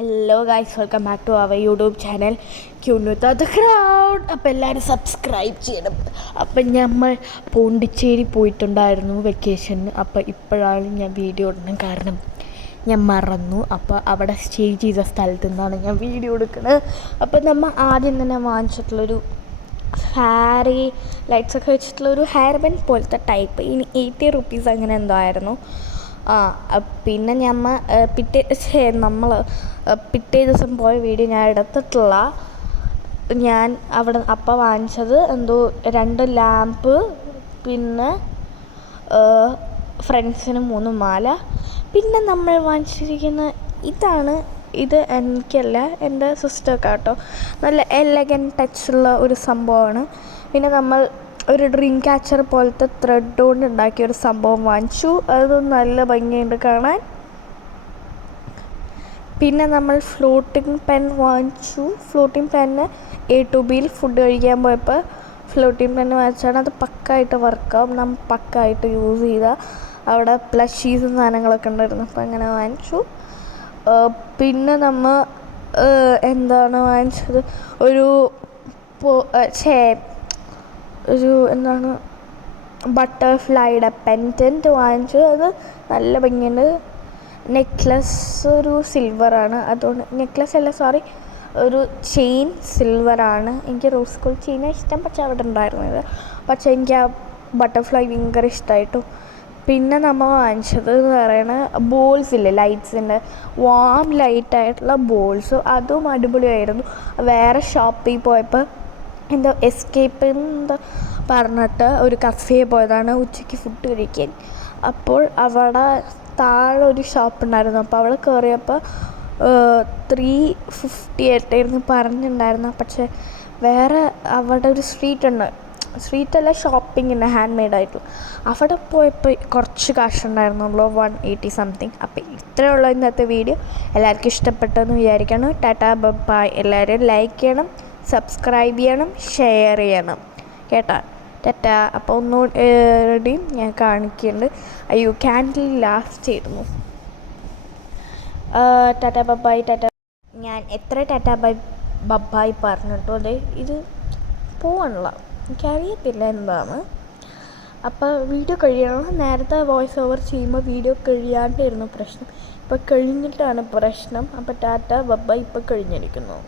Hello guys, welcome back to our YouTube channel ക്യൂനുത്ത the crowd. അപ്പോൾ എല്ലാവരും subscribe ചെയ്യണം. അപ്പം നമ്മൾ പോണ്ടിച്ചേരി പോയിട്ടുണ്ടായിരുന്നു വെക്കേഷന്. അപ്പോൾ ഇപ്പോഴാണ് ഞാൻ വീഡിയോ ഇടണം, കാരണം ഞാൻ മറന്നു. അപ്പോൾ അവിടെ സ്റ്റേ ചെയ്ത സ്ഥലത്തു നിന്നാണ് ഞാൻ വീഡിയോ എടുക്കുന്നത്. അപ്പോൾ നമ്മൾ ആദ്യം തന്നെ വാങ്ങിച്ചിട്ടുള്ളൊരു ഫാരി ലൈറ്റ്സൊക്കെ വെച്ചിട്ടുള്ളൊരു ഹെയർ ബാൻ പോലത്തെ ടൈപ്പ്, ഇനി 80 റുപ്പീസ് അങ്ങനെ എന്തോ ആയിരുന്നു. പിന്നെ നമ്മൾ പിറ്റേ ദിവസം പോയ വീഡിയോ ഞാൻ എടുത്തിട്ടില്ല. ഞാൻ അവിടെ അപ്പം വാങ്ങിച്ചത് എന്തോ 2 ലാമ്പ്, പിന്നെ ഫ്രണ്ട്സിന് 3 മാല. പിന്നെ നമ്മൾ വാങ്ങിച്ചിരിക്കുന്ന ഇത് എനിക്കല്ല, എൻ്റെ സിസ്റ്റർക്ക് കേട്ടോ. നല്ല എലഗൻറ്റ് ടച്ചുള്ള ഒരു സംഭവമാണ്. പിന്നെ നമ്മൾ ഒരു ഡ്രീം ക്യാച്ചർ പോലത്തെ ത്രെഡ് കൊണ്ട് ഉണ്ടാക്കിയൊരു സംഭവം വാങ്ങിച്ചു. അത് നല്ല ഭംഗിയുണ്ട് കാണാൻ. പിന്നെ നമ്മൾ ഫ്ലോട്ടിംഗ് പെൻ വാങ്ങിച്ചു. ഫ്ലോട്ടിംഗ് പെന്ന് A to Bയിൽ ഫുഡ് കഴിക്കാൻ പോയപ്പോൾ ഫ്ലോട്ടിംഗ് പെന്ന് വാങ്ങിച്ചാണ്. അത് പക്കായിട്ട് വർക്കാവും, നമ്മൾ പക്കായിട്ട് യൂസ് ചെയ്താൽ. അവിടെ പ്ലഷീസും സാധനങ്ങളൊക്കെ ഉണ്ടായിരുന്നു, അപ്പോൾ അങ്ങനെ വാങ്ങിച്ചു. പിന്നെ നമ്മൾ വാങ്ങിച്ചത് ഒരു ബട്ടർഫ്ലൈയുടെ പെൻഡൻറ്റ് വാങ്ങിച്ചു. അത് നല്ല ഭംഗിയുണ്ട്. നെക്ലസ് ഒരു സിൽവറാണ്, അതുകൊണ്ട് നെക്ലസ് അല്ല, സോറി, ഒരു ചെയിൻ സിൽവറാണ്. എനിക്ക് റോസ് ഗോൾഡ് ചെയിനാണ് ഇഷ്ടം, പക്ഷെ അവിടെ ഉണ്ടായിരുന്നത്. പക്ഷേ എനിക്ക് ആ ബട്ടർഫ്ലൈ ഭയങ്കര ഇഷ്ടമായിട്ടു. പിന്നെ നമ്മൾ വാങ്ങിച്ചത് എന്ന് പറയുന്നത് ബോൾസ് ഇല്ലേ, ലൈറ്റ്സിൻ്റെ വാം ലൈറ്റായിട്ടുള്ള ബോൾസ്. അതും അടിപൊളിയായിരുന്നു. വേറെ ഷോപ്പിൽ പോയപ്പോൾ എന്തോ എസ്കേപ്പ് എന്താ പറഞ്ഞിട്ട് ഒരു കഫേ പോയതാണ് ഉച്ചയ്ക്ക് ഫുഡ് കഴിക്കാൻ. അപ്പോൾ അവിടെ താഴെ ഒരു ഷോപ്പ് ഉണ്ടായിരുന്നു. അപ്പോൾ അവിടെ കയറിയപ്പോൾ 350 ആയിട്ടായിരുന്നു പറഞ്ഞിട്ടുണ്ടായിരുന്നു. പക്ഷേ വേറെ അവിടെ ഒരു സ്ട്രീറ്റല്ല, ഷോപ്പിങ്ങിൻ്റെ ഹാൻഡ് മെയ്ഡായിട്ടുള്ള, അവിടെ പോയപ്പോൾ കുറച്ച് കാശുണ്ടായിരുന്നുള്ളൂ, 180 സംതിങ്. അപ്പോൾ ഇത്രയുള്ള ഇന്നത്തെ വീഡിയോ. എല്ലാവർക്കും ഇഷ്ടപ്പെട്ടെന്ന് വിചാരിക്കണം. Tata bye. എല്ലാവരും ലൈക്ക് ചെയ്യണം, സബ്സ്ക്രൈബ് ചെയ്യണം, ഷെയർ ചെയ്യണം കേട്ടാ. ടാറ്റാ. അപ്പോൾ ഒന്നുകൂടി ഞാൻ കാണിക്കുന്നുണ്ട്. അയ്യോ, ക്യാൻഡിൽ ലാസ്റ്റ് ആയിരുന്നു. Tata bye. ടാറ്റ. ഞാൻ എത്ര ടാറ്റാ ബൈ പറഞ്ഞിട്ടോ, അതെ ഇത് പോവാനുള്ള എനിക്കറിയത്തില്ല എന്താണ്. അപ്പോൾ വീഡിയോ കഴിയണം. നേരത്തെ വോയിസ് ഓവർ ചെയ്യുമ്പോൾ വീഡിയോ കഴിയാണ്ടായിരുന്നു പ്രശ്നം, ഇപ്പോൾ കഴിഞ്ഞിട്ടാണ് പ്രശ്നം. അപ്പോൾ ടാറ്റാ ബൈ, ഇപ്പോൾ കഴിഞ്ഞിരിക്കുന്നു.